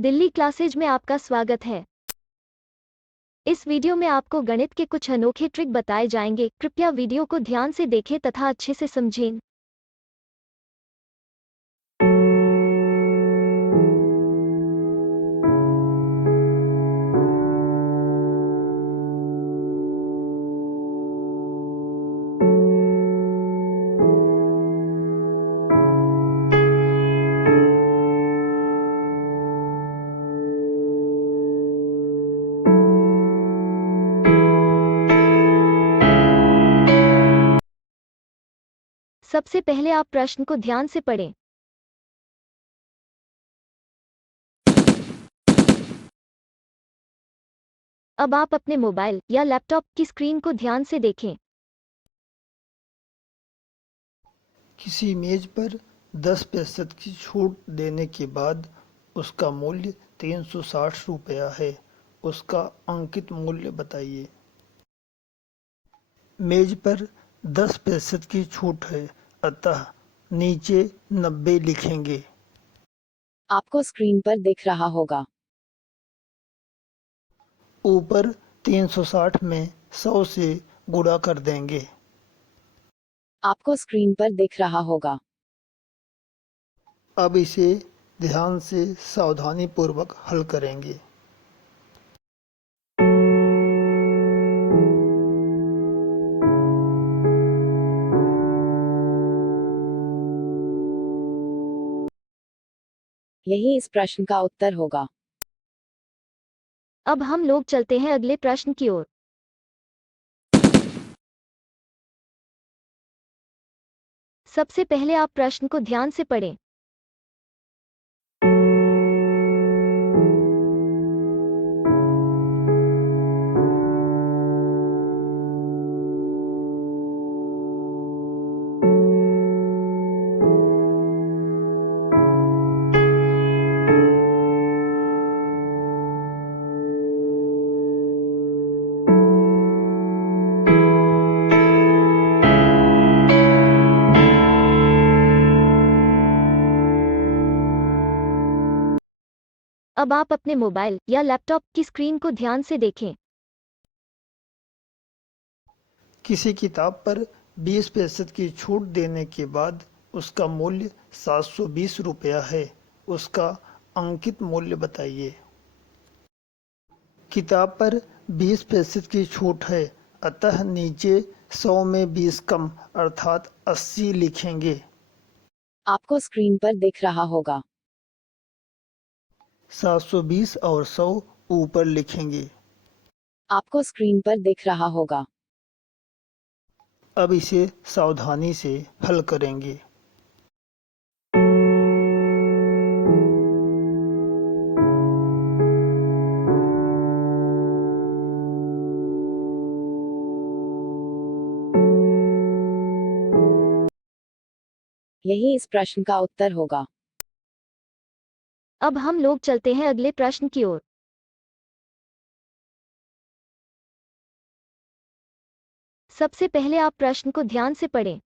Delhi classes में आपका स्वागत है। इस वीडियो में आपको गणित के कुछ अनोखे ट्रिक बताए जाएंगे। कृपया वीडियो को ध्यान से देखें तथा अच्छे से समझें। सबसे पहले आप प्रश्न को ध्यान से पढ़ें। अब आप अपने मोबाइल या लैपटॉप की स्क्रीन को ध्यान से देखें। किसी मेज पर 10% की छूट देने के बाद उसका मूल्य 360 रुपया है। उसका अंकित मूल्य बताइए। मेज पर 10% की छूट है, अतः नीचे 90 लिखेंगे। आपको स्क्रीन पर दिख रहा होगा। ऊपर 360 में 100 से गुणा कर देंगे। आपको स्क्रीन पर दिख रहा होगा। अब इसे ध्यान से सावधानी पूर्वक हल करेंगे। यही इस प्रश्न का उत्तर होगा। अब हम लोग चलते हैं अगले प्रश्न की ओर। सबसे पहले आप प्रश्न को ध्यान से पढ़ें। अब आप अपने मोबाइल या लैपटॉप की स्क्रीन को ध्यान से देखें। किसी किताब पर 20% की छूट देने के बाद उसका मूल्य 720 रुपया है। उसका अंकित मूल्य बताइए। किताब पर 20% की छूट है, अतः नीचे 100 में 20 कम अर्थात 80 लिखेंगे। आपको स्क्रीन पर दिख रहा होगा। 720 और 100 ऊपर लिखेंगे। आपको स्क्रीन पर दिख रहा होगा। अब इसे सावधानी से हल करेंगे। यही इस प्रश्न का उत्तर होगा। अब हम लोग चलते हैं अगले प्रश्न की ओर। सबसे पहले आप प्रश्न को ध्यान से पढ़ें।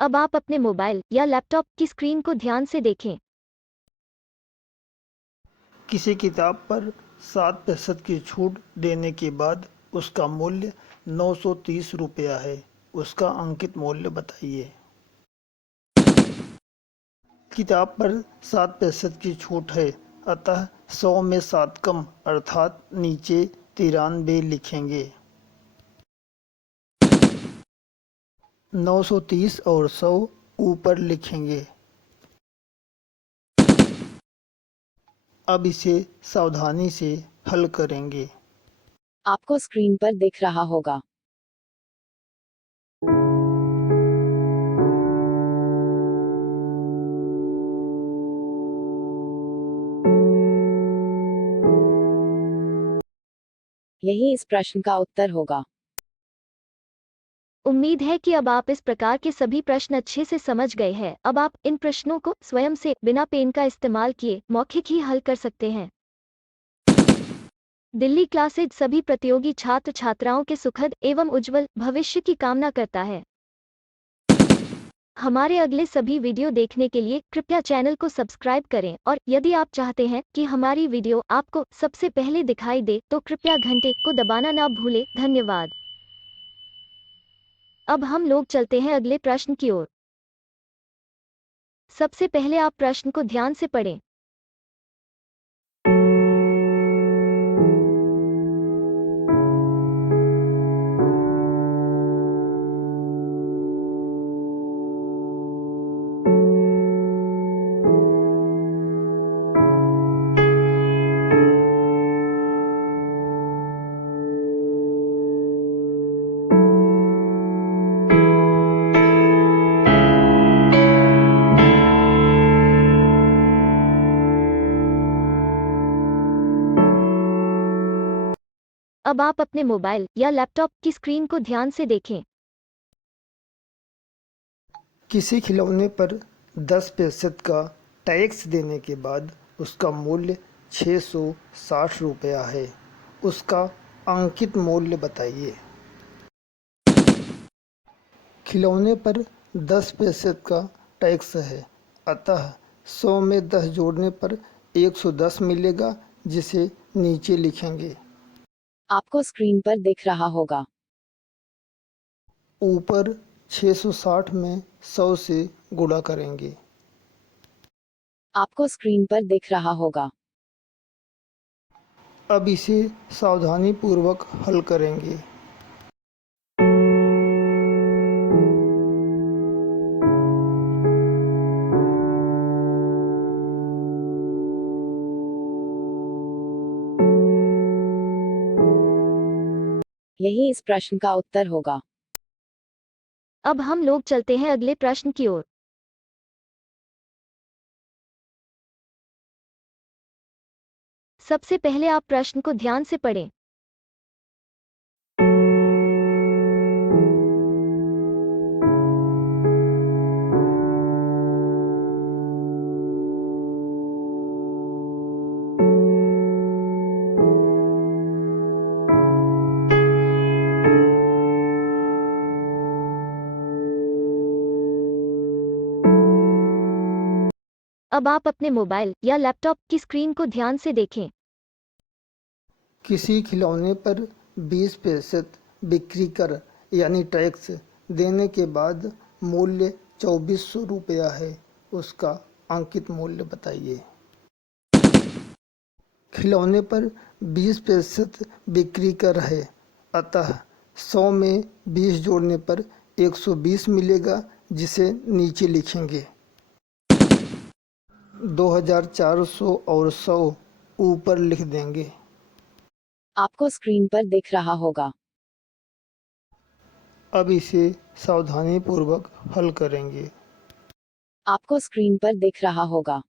अब आप अपने मोबाइल या लैपटॉप की स्क्रीन को ध्यान से देखें। किसी किताब पर 7% की छूट देने के बाद उसका मूल्य 930 रुपया है। उसका अंकित मूल्य बताइए। किताब पर 7% की छूट है, अतः 100 में 7 कम अर्थात नीचे 93 लिखेंगे। 930 और 100 ऊपर लिखेंगे। अब इसे सावधानी से हल करेंगे। आपको स्क्रीन पर दिख रहा होगा। यही इस प्रश्न का उत्तर होगा। उम्मीद है कि अब आप इस प्रकार के सभी प्रश्न अच्छे से समझ गए हैं। अब आप इन प्रश्नों को स्वयं से बिना पेन का इस्तेमाल किए मौखिक ही हल कर सकते हैं। दिल्ली क्लासेज सभी प्रतियोगी छात्र छात्राओं के सुखद एवं उज्जवल भविष्य की कामना करता है। हमारे अगले सभी वीडियो देखने के लिए कृपया चैनल को सब्सक्राइब करें और यदि आप चाहते हैं कि हमारी वीडियो आपको सबसे पहले दिखाई दे तो कृपया घंटे को दबाना ना भूलें। धन्यवाद। अब हम लोग चलते हैं अगले प्रश्न की ओर। सबसे पहले आप प्रश्न को ध्यान से पढ़ें। अब आप अपने मोबाइल या लैपटॉप की स्क्रीन को ध्यान से देखें। किसी खिलौने पर 10% का टैक्स देने के बाद उसका मूल्य 660 रुपया है। उसका अंकित मूल्य बताइए। खिलौने पर 10% का टैक्स है, अतः 100 में 10 जोड़ने पर 110 मिलेगा, जिसे नीचे लिखेंगे। आपको स्क्रीन पर दिख रहा होगा। ऊपर 660 में 100 से गुणा करेंगे। आपको स्क्रीन पर दिख रहा होगा। अब इसे सावधानीपूर्वक हल करेंगे। यही इस प्रश्न का उत्तर होगा। अब हम लोग चलते हैं अगले प्रश्न की ओर। सबसे पहले आप प्रश्न को ध्यान से पढ़ें। अब आप अपने मोबाइल या लैपटॉप की स्क्रीन को ध्यान से देखें। किसी खिलौने पर 20% बिक्री कर यानी टैक्स देने के बाद मूल्य 2400 रुपया है। उसका अंकित मूल्य बताइए। खिलौने पर 20% बिक्री कर है, अतः 100 में 20 जोड़ने पर 120 मिलेगा, जिसे नीचे लिखेंगे। 2400 और 100 ऊपर लिख देंगे। आपको स्क्रीन पर दिख रहा होगा। अब इसे सावधानीपूर्वक हल करेंगे। आपको स्क्रीन पर दिख रहा होगा।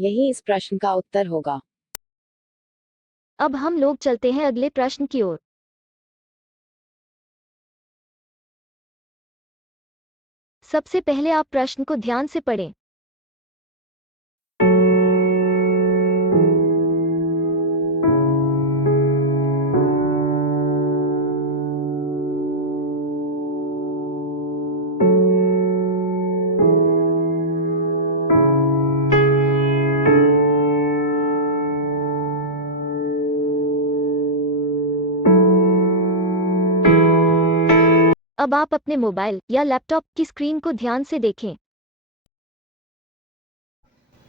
यही इस प्रश्न का उत्तर होगा। अब हम लोग चलते हैं अगले प्रश्न की ओर। सबसे पहले आप प्रश्न को ध्यान से पढ़ें। अब आप अपने मोबाइल या लैपटॉप की स्क्रीन को ध्यान से देखें।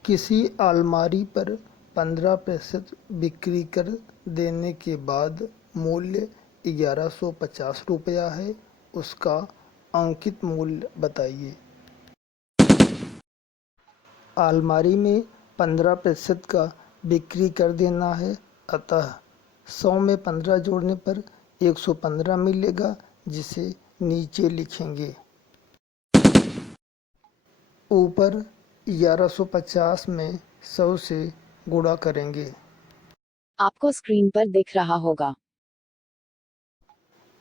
किसी अलमारी पर 15% बिक्री कर देने के बाद मूल्य 1150 रुपया है। उसका अंकित मूल्य बताइए। अलमारी में 15% का बिक्री कर देना है, अतः 100 में 15 जोड़ने पर 115 मिलेगा, जिसे नीचे लिखेंगे। ऊपर 1150 में 100 से गुणा करेंगे। आपको स्क्रीन पर दिख रहा होगा।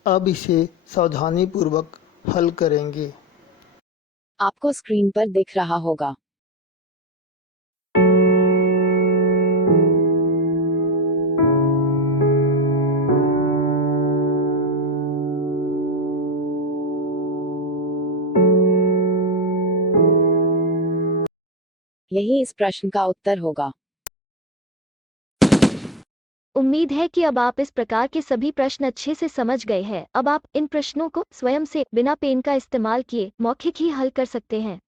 अब इसे सावधानीपूर्वक हल करेंगे। आपको स्क्रीन पर दिख रहा होगा। यही इस प्रश्न का उत्तर होगा। उम्मीद है कि अब आप इस प्रकार के सभी प्रश्न अच्छे से समझ गए हैं। अब आप इन प्रश्नों को स्वयं से बिना पेन का इस्तेमाल किए मौखिक ही हल कर सकते हैं।